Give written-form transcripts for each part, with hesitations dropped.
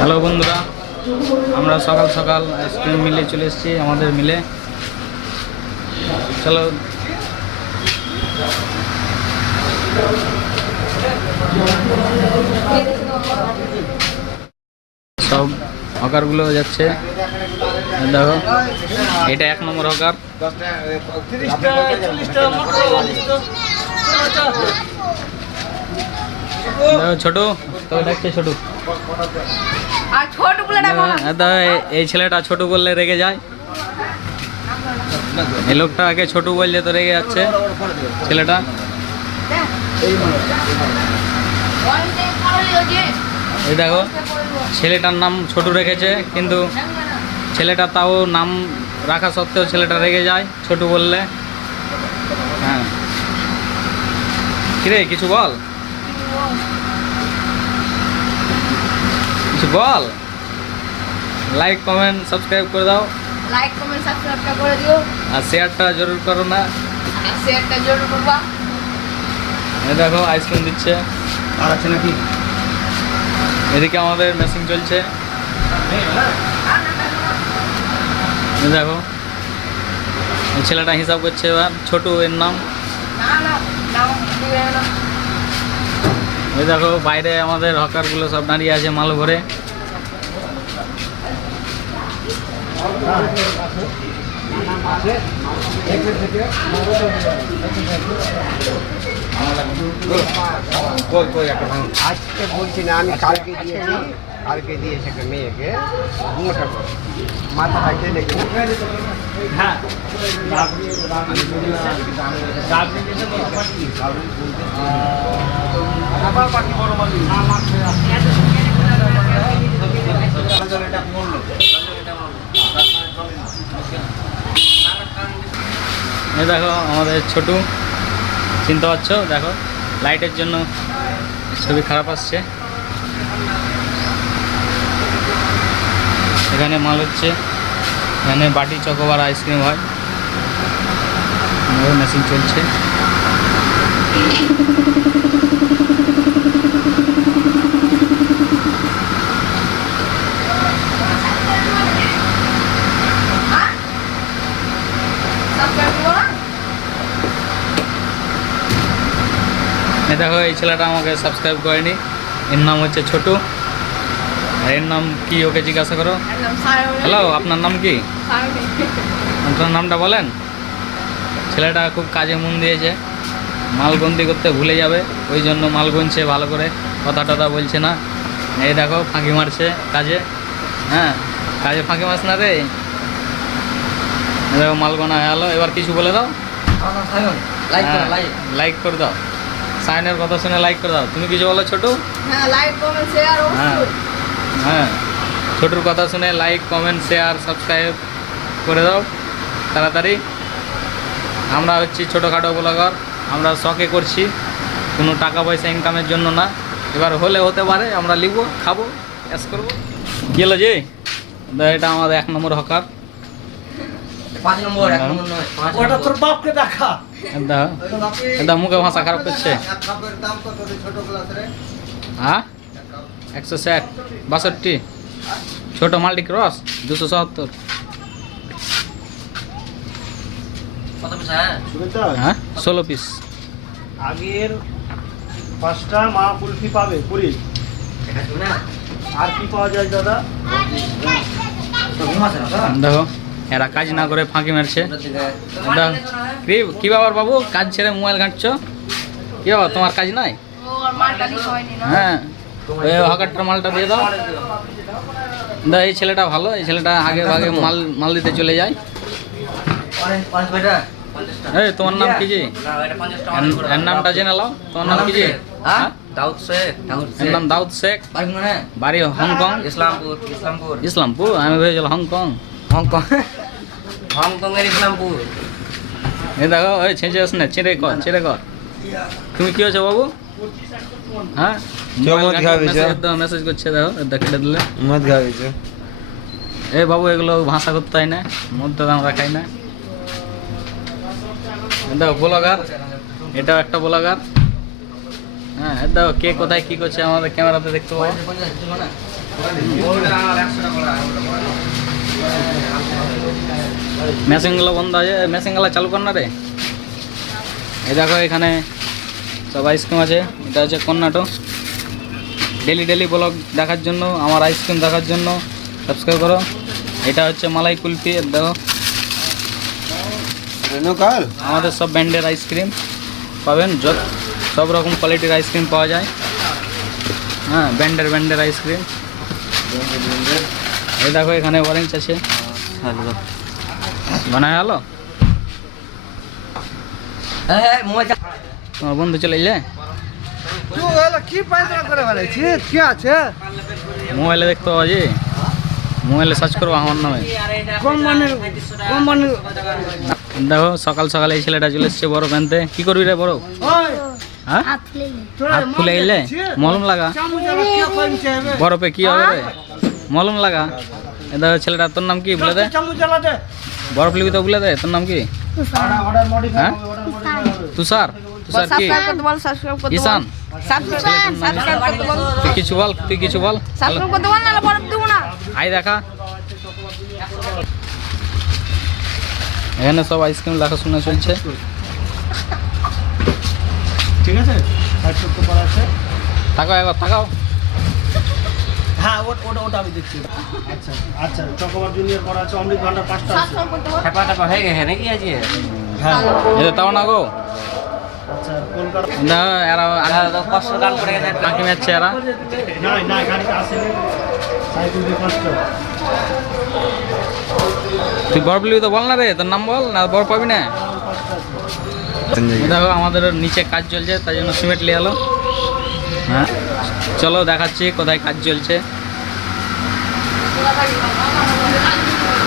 Hello বন্ধুরা, আমরা সকাল সকাল আইসক্রিম মিলে চলে এসেছি আমাদের মিলে। চলো সব হকারগুলো যাচ্ছে, দেখো এটা 1 নম্বর হকার। ছোট তো ডাকছে ছোট, এই ছেলেটা ছোট বললে রেগে যায়, এই লোকটা আগে ছোট বললে তো রেগে যাচ্ছে ছেলেটা। এই দেখো ছেলেটার নাম ছোট রেখেছে, কিন্তু ছেলেটা তাও নাম রাখা সত্ত্বেও ছেলেটা রেগে যায় ছোট বললে। হ্যাঁ কিরে কিছু বল, কিছু বল। লাইক কমেন্ট সাবস্ক্রাইব করে দাও, লাইক কমেন্ট সাবস্ক্রাইব করে দিও, আর শেয়ারটা জরুর করো না, শেয়ারটা জরুর করবা। এই দেখো আইসক্রিম দিচ্ছে আর আছে নাকি, এদিকে আমাদের মেশিন চলছে। এই দেখো এই ছেলেটা হিসাব করছে এবার, ছোট এর নাম। এই দেখো বাইরে আমাদের হকারগুলো সব দাঁড়িয়ে আছে মাল ভরে। আজকে বলছি না, আমি কালকে দিয়েছি একটা মেয়েকে মোটা করে মাথাটা টেনে হ্যাঁ এই দেখো আমাদের ছোটু, চিনতে পারছো? দেখো লাইটের জন্য ছবি খারাপ আসছে। এখানে মাল হচ্ছে, এখানে বাটি চকোবার আইসক্রিম হয়, মেশিন চলছে। দেখো এই ছেলেটা আমাকে সাবস্ক্রাইব করেনি, এর নাম হচ্ছে ছোটু। আর এর নাম কি ওকে জিজ্ঞাসা করো। হ্যালো, আপনার নাম কি? আপনার নামটা বলেন। ছেলেটা খুব কাজে মন দিয়েছে, মাল গন্তি করতে ভুলে যাবে, ওই জন্য মাল গুনছে ভালো করে, কথা টথা বলছে না। এই দেখো ফাঁকি মারছে কাজে। হ্যাঁ কাজে ফাঁকি মারছ না রে। দেখো মাল গোনা হয়ে গেলো, এবার কিছু বলে দাও। লাইক করে দাও, সাইনের কথা শুনে লাইক করে দাও। তুমি কিছু বলো ছোটু? হ্যাঁ ছোটুর কথা শুনে লাইক কমেন্ট শেয়ার সাবস্ক্রাইব করে দাও তাড়াতাড়ি। আমরা হচ্ছি ছোটোখাটো ব্লগার, আমরা শখে করছি, কোনো টাকা পয়সা ইনকামের জন্য না। এবার হলে হতে পারে, আমরা লিখবো খাবো ক্যাশ করবো। কি হলো যে এটা আমাদের 1 নম্বর হকার। 5 নম্বর 1 নম্বর নয়, ওটা তোর বাপকে দেখা। এটা মুখে ভাষা খারাপ করছে। দাম কত ছোট গ্লাস রে? হ্যাঁ 160 62, ছোট মাল্টি ক্রস 270। কত পিস? হ্যাঁ 16 পিস। আগের 5টা মা কুলফি পাবে পুরি। আর কি পাওয়া যায় দাদা? দেখো এরা কাজ না করে ফাঁকি মারছে। কি ব্যাপার বাবু, কাজ ছেড়ে মোবাইল ঘাঁটছো? কি ব্যাপার, তোমার কাজ নাই? হ্যাঁ ওই হকারটার মালটা দিয়ে দাও। দা এই ছেলেটা ভালো, এই ছেলেটা আগে ভাগে মাল দিতে চলে যায়। এই তোমার নাম কি জি? এর নামটা জেনে নাও, তোমার নাম কি জি? দাউদ শেখ। এর নাম দাউদ শেখ, বাড়ি হংকং। ইসলামপুর? আমি ভেবেছিলাম হংকং। হংকংয়ের ইসলামপুর। এই দেখো ওই ছেঁচে আস না, ছেড়ে কর। তুমি কি হয়েছো বাবু? হ্যাঁ মেসেজ করছে, দেখো কেটে দিলে। এই বাবু এগুলো ভাষা করতে হয় না, মধ্যে আমরা খাই না। দেখো ব্লগার, এটাও একটা ব্লগার। হ্যাঁ দেখো কে কোথায় কি করছে আমাদের ক্যামেরাতে দেখতে পাবো। মেশিনগুলো বন্ধ আছে, মেশিনগুলো চালু কর না রে। এই দেখো এখানে সব আইসক্রিম আছে। এটা হচ্ছে কর্নাটো। ডেলি ডেলি ব্লগ দেখার জন্য, আমার আইসক্রিম দেখার জন্য সাবস্ক্রাইব করো। এটা হচ্ছে মালাই কুলফি। দেখো আমাদের সব ব্র্যান্ডের আইসক্রিম পাবেন, সব রকম কোয়ালিটির আইসক্রিম পাওয়া যায়। হ্যাঁ, ব্র্যান্ডের আইসক্রিম। এই দেখো এখানে অরেঞ্জ আছে, বানায় হলো। তোমার বন্ধু চলে এলে কি পায়খানা করে বেড়াচ্ছি? কি আছে? মোবাইলে দেখতে পাওয়া যায়, মোবাইলে সার্চ করবো আমার নামে। দেখো সকাল সকালে এই ছেলেটা চলে এসছে বড় প্যান্তে। কি করবি রে বড়? হ্যাঁ, হাত ফুলে এলে মলম লাগা। বরফে কি হবে রে? মলম লাগা। এ দেখো ছেলেটা, তোর নাম কি বলে দে? বরফ লিবি তো বলে দে, তোর নাম কি? হ্যাঁ, তুষার। তুষার কি? ঈশান। তুই কিছু বল, তুই কিছু বল। আই দেখা, এখানে সব আইসক্রিম দেখাশোনা চলছে। ঠিক আছে, 60-70 করা আছে। তাকাও একবার, তাকাও। হ্যাঁ, ওটা আমি দেখছি। আচ্ছা আচ্ছা, চকোবার জুনিয়র করা আছে, অমৃত ভান্ডার 5টা আছে। হ্যাঁ, এটা তাও না গো। আচ্ছা, কলকাতা না, এরা কাকি মারছে এরা। না গাড়িতে আসেনি, সাইকেল দিয়ে 5টা। তুই বরফ লিবি তো বল না রে, তোর নাম বল, না বরফ পাবি না। দেখো আমাদের নিচে কাজ চলছে, তাই জন্য সিমেন্ট নিয়ে এলো। হ্যাঁ, চলো দেখাচ্ছি কোথায় কাজ চলছে।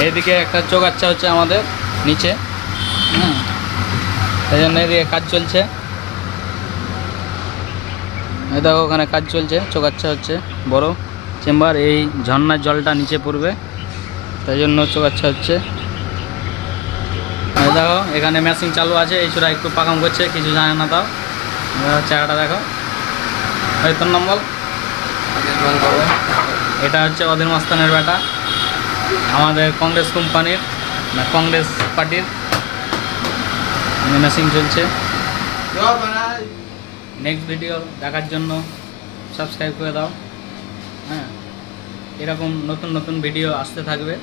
এইদিকে একটা চৌকাচ্চা হচ্ছে আমাদের নিচে। হুম, তাই জন্য এদিকে কাজ চলছে। এই দেখো ওখানে কাজ চলছে, চৌকাচ্চা হচ্ছে বড় চেম্বার। এই ঝর্ণার জলটা নিচে পড়বে, তাই জন্য চৌকাচ্চা হচ্ছে। এই দেখো এখানে মেশিন চালু আছে, এই ছোড়া একটু পাকাম করছে, কিছু জানে না তাও। চেহারাটা দেখো। এই তোর নাম বল। এটা হচ্ছে অধীর মাস্তানের বেটা, আমাদের কংগ্রেস কোম্পানির, না কংগ্রেস পার্টির। মেশিন চলছে। নেক্সট ভিডিও দেখার জন্য সাবস্ক্রাইব করে দাও। হ্যাঁ, এরকম নতুন নতুন ভিডিও আসতে থাকবে।